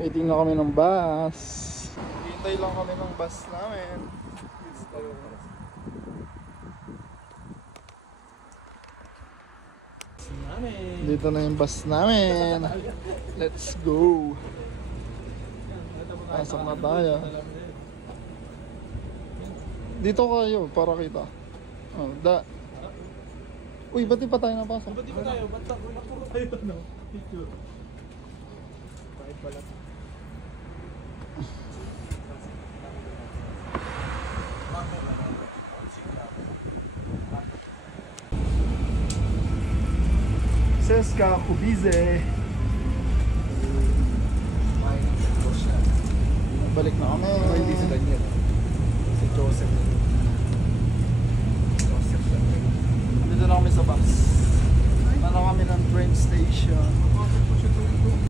Waiting na kami ng bus. Hintay lang kami ng bus namin. Dito na yung bus namin. Let's go. Pasok na tayo. Dito kayo para kita. Oh, Uy, ba't di pa tayo napasok? Ba't di ba tayo? Ba't nakuro tayo no? Picture. Bakit pala? Seska Kubize. Balik na kami. Hindi si Daniel. Si Joseph. Dito na kami sa bus. Ano kami ng train station.